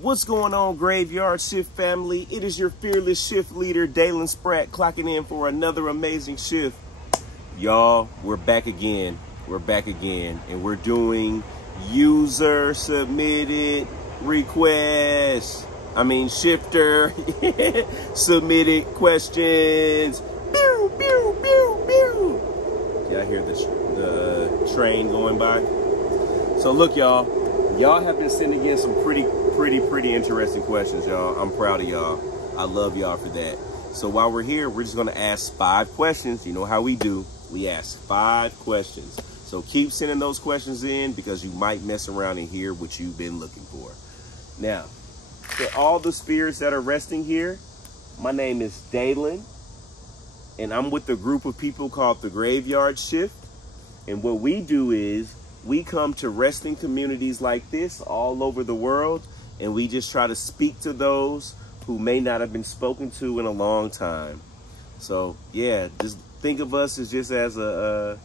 What's going on, Graveyard Shift family? It is your fearless shift leader, Dalen Spratt, clocking in for another amazing shift. Y'all, we're back again. And we're doing user submitted requests. Shifter submitted questions. Pew, pew, pew, pew. Y'all hear the train going by? So look, y'all have been sending in some pretty interesting questions, y'all. I'm proud of y'all. I love y'all for that. So while we're here, we're just gonna ask 5 questions. You know how we do. We ask 5 questions. So keep sending those questions in because you might mess around and hear what you've been looking for. Now, to all the spirits that are resting here, my name is Dalen, and I'm with a group of people called the Graveyard Shift. And what we do is we come to resting communities like this all over the world, and we just try to speak to those who may not have been spoken to in a long time. So yeah, just think of us as just as a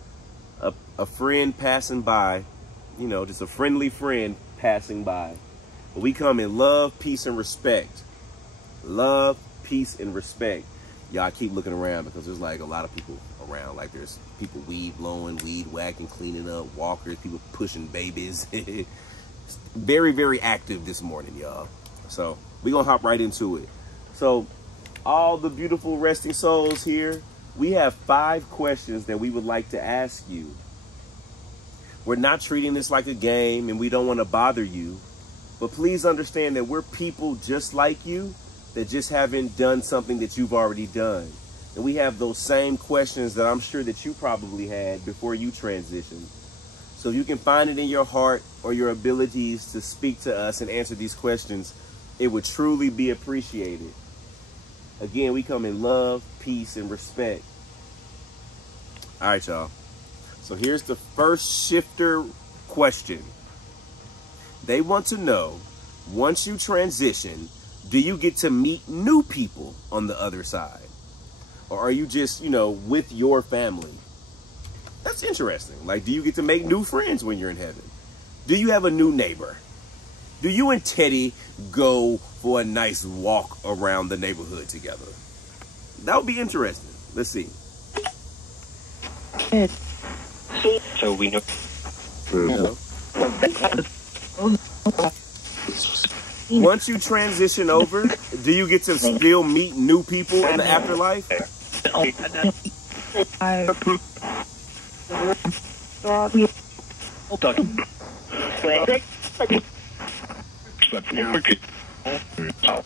friend passing by, you know, just a friendly friend passing by. But we come in love, peace, and respect. Love, peace, and respect. Y'all keep looking around because there's like a lot of people around. Like there's people weed blowing, weed whacking, cleaning up, walkers, people pushing babies. Very active this morning, y'all. So we're gonna hop right into it. So all the beautiful resting souls here, we have 5 questions that we would like to ask you. We're not treating this like a game, and we don't want to bother you, but please understand that we're people just like you that just haven't done something that you've already done. And we have those same questions that I'm sure that you probably had before you transitioned. So if you can find it in your heart or your abilities to speak to us and answer these questions, it would truly be appreciated. Again, we come in love, peace, and respect. All right, y'all. So here's the first shifter question. They want to know, once you transition, do you get to meet new people on the other side? Or are you just, you know, with your family? That's interesting. Like, do you get to make new friends when you're in heaven? Do you have a new neighbor? Do you and Teddy go for a nice walk around the neighborhood together? That would be interesting. Let's see. So we know. Once you transition over, do you get to still meet new people in the afterlife? It's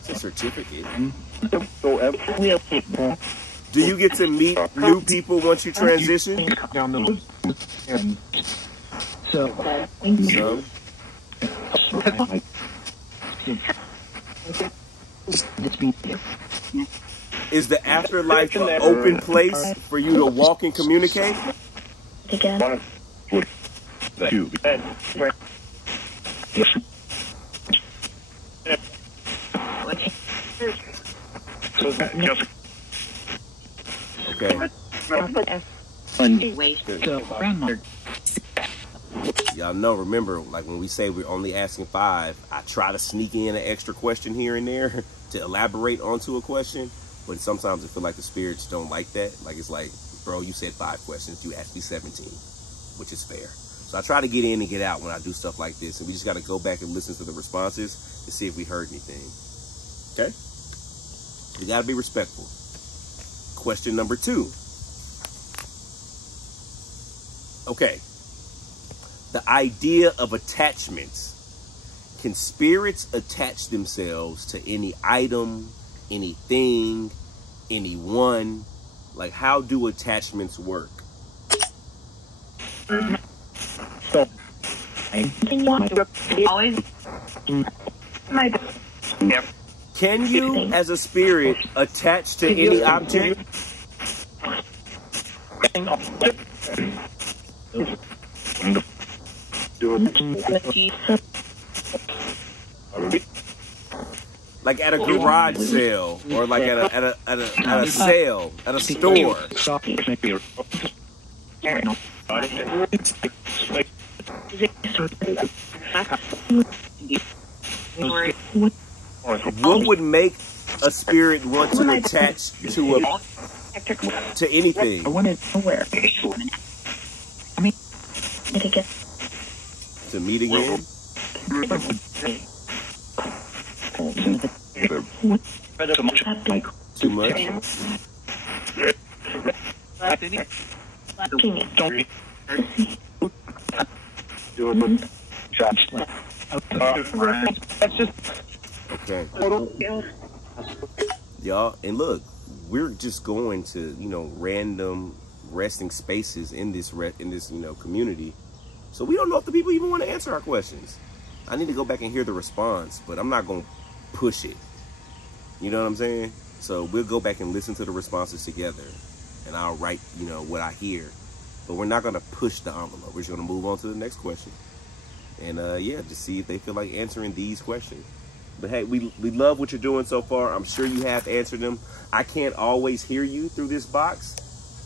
a certificate. Do you get to meet new people once you transition? So. Is the afterlife an open place for you to walk and communicate? Okay. Y'all know, remember, like when we say we're only asking 5, I try to sneak in an extra question here and there to elaborate onto a question, but sometimes I feel like the spirits don't like that. Like, it's like, bro, you said 5 questions, you asked me 17, which is fair. So I try to get in and get out when I do stuff like this, and we just got to go back and listen to the responses to see if we heard anything. Okay? We got to be respectful. Question number 2. Okay. The idea of attachments. Can spirits attach themselves to any item, anything, anyone? Like, how do attachments work? Can you, as a spirit, attach to any object? Like at a garage sale, or like at a sale, at a store. What would make a spirit want to attach to anything? I wanted nowhere. I mean, To meet again? Too much? Okay. Y'all, and look, we're just going to, random resting spaces in this community. So we don't know if the people even want to answer our questions. I need to go back and hear the response, but I'm not going to push it. You know what I'm saying? So we'll go back and listen to the responses together, and I'll write, what I hear. But we're not going to push the envelope. We're just going to move on to the next question. And yeah, just see if they feel like answering these questions. But hey, we love what you're doing so far. I'm sure you have answered them. I can't always hear you through this box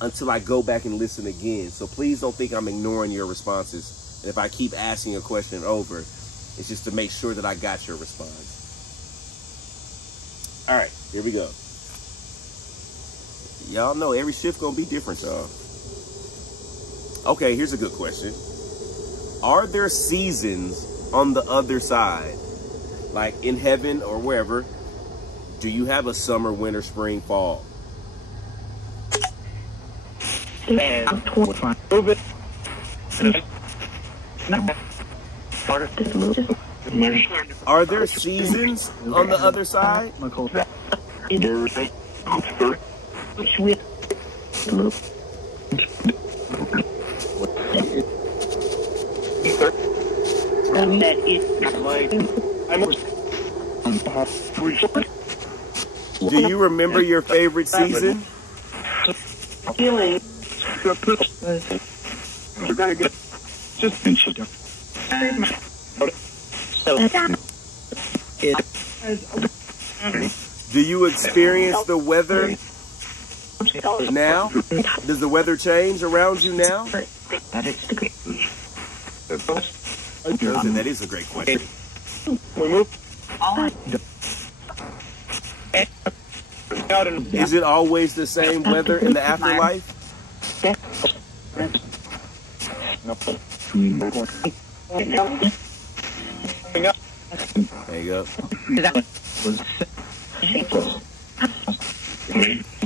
until I go back and listen again. So please don't think I'm ignoring your responses. And if I keep asking a question over, it's just to make sure that I got your response. All right, here we go. Y'all know every shift gonna be different, y'all. Okay, here's a good question. Are there seasons on the other side? Like in heaven or wherever, do you have a summer, winter, spring, fall? Are there seasons on the other side? Do you remember your favorite season? Do you experience the weather now? Does the weather change around you now? That is a great question. Is it always the same weather in the afterlife? There you go.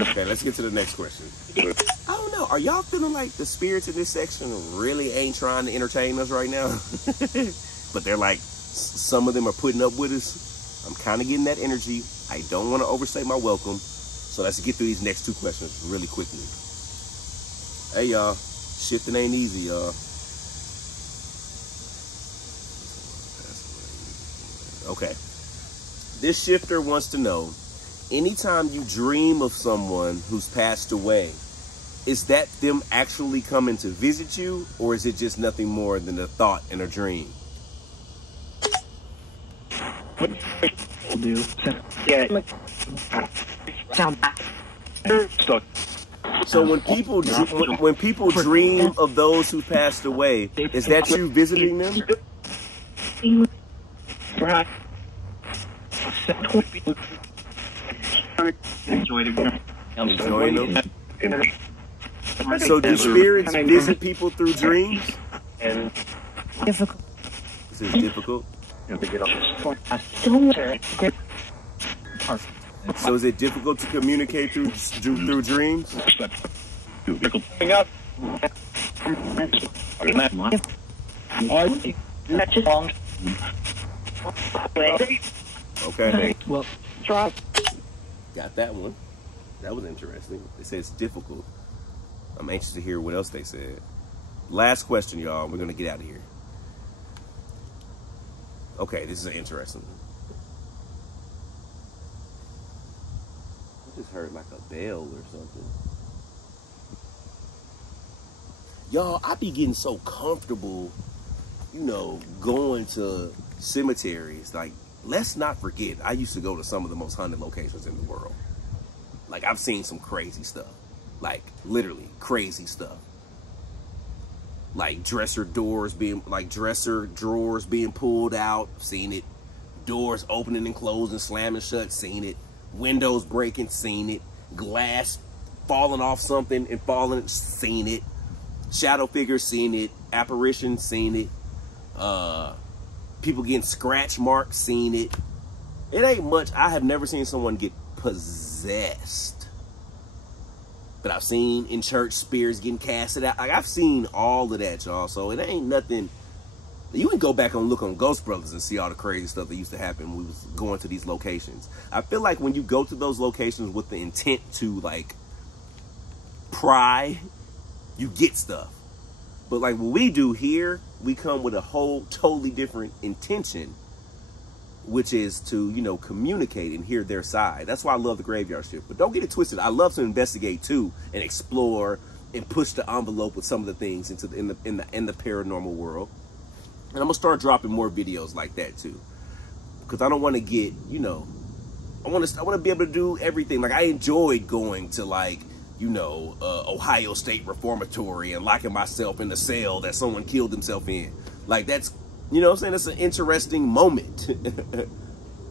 Okay, let's get to the next question. I don't know. Are y'all feeling like the spirits in this section really ain't trying to entertain us right now? But they're like, some of them are putting up with us. I'm kind of getting that energy. I don't want to overstay my welcome. So let's get through these next two questions really quickly. Hey, y'all. Shifting ain't easy, y'all. Okay. This shifter wants to know, anytime you dream of someone who's passed away, is that them actually coming to visit you, or is it just nothing more than a thought in a dream? So when people dream of those who passed away, is that you visiting them? Enjoying them. So do spirits visit people through dreams? difficult. Is it difficult? So is it difficult to communicate through dreams? Okay. Well, Got that one. That was interesting. They say it's difficult. I'm anxious to hear what else they said. Last question, y'all. We're going to get out of here. Okay, this is an interesting one. I just heard like a bell or something. Y'all, I be getting so comfortable, you know, going to cemeteries. Like, let's not forget, I used to go to some of the most haunted locations in the world. Like, I've seen some crazy stuff. Like, literally crazy stuff. Like dresser drawers being pulled out. Seen it. Doors opening and closing, slamming shut, seen it. Windows breaking, seen it. Glass falling off something and falling, seen it. Shadow figures, seen it. Apparitions, seen it. People getting scratch marks, seen it. It ain't much. I have never seen someone get possessed. But I've seen in church spirits getting casted out. Like, I've seen all of that, y'all. So it ain't nothing. You can go back and look on Ghost Brothers and see all the crazy stuff that used to happen when we was going to these locations. I feel like when you go to those locations with the intent to, like, pry, you get stuff. But like what we do here, we come with a whole totally different intention, which is to, you know, communicate and hear their side. That's why I love the graveyard shift. But don't get it twisted. I love to investigate too and explore and push the envelope with some of the things into in the paranormal world. And I'm gonna start dropping more videos like that too, because I don't want to get, you know, I want to be able to do everything. Like, I enjoyed going to, like, you know, Ohio State Reformatory and locking myself in the cell that someone killed himself in. Like, that's, you know what I'm saying? That's an interesting moment.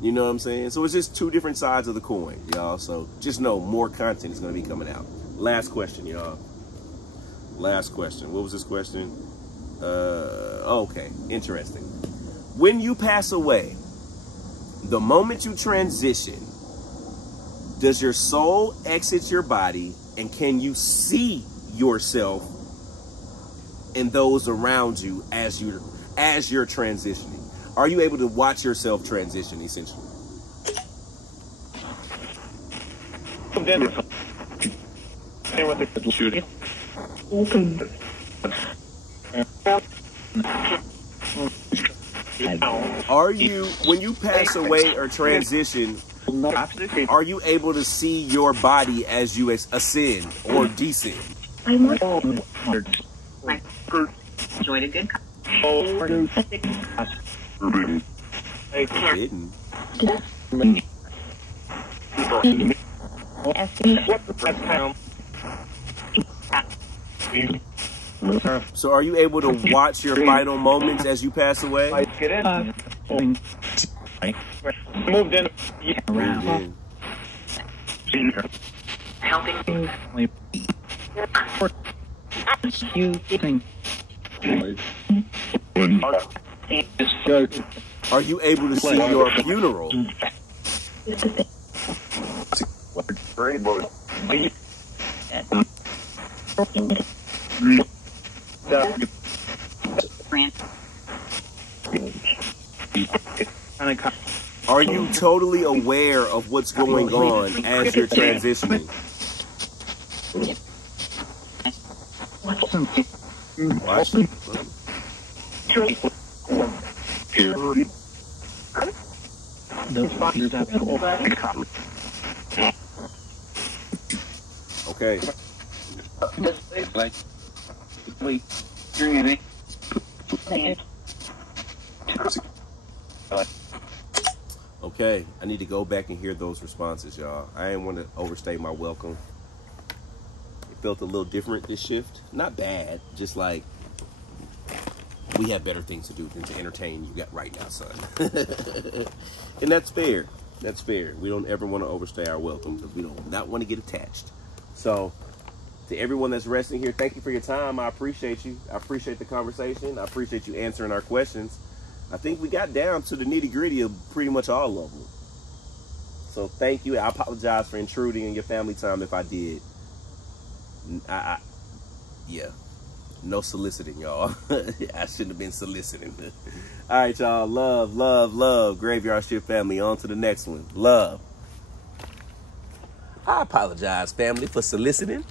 You know what I'm saying? So it's just two different sides of the coin, y'all. So just know more content is going to be coming out. Last question, y'all. Last question. What was this question? Okay, interesting. When you pass away, the moment you transition, does your soul exit your body, and can you see yourself and those around you as you're transitioning? Are you able to watch yourself transition, essentially? Are you, when you pass away or transition, are you able to see your body as you ascend or descend? I enjoyed a good Didn't. So are you able to watch your final moments as you pass away? Moved in. Around. helping Are you able to see your funeral? Are you totally aware of what's going on as you're transitioning? Watch. Okay. Okay, I need to go back and hear those responses, y'all. I didn't want to overstay my welcome. It felt a little different this shift. Not bad, just like we have better things to do than to entertain you got right now, son. And that's fair. That's fair. We don't ever want to overstay our welcome because we don't not want to get attached. So, to everyone that's resting here, thank you for your time. I appreciate you. I appreciate the conversation. I appreciate you answering our questions. I think we got down to the nitty-gritty of pretty much all of them. So thank you. I apologize for intruding in your family time if I did. Yeah. No soliciting, y'all. I shouldn't have been soliciting. All right, y'all. Love, love, love. Graveyard Shift family. On to the next one. Love. I apologize, family, for soliciting.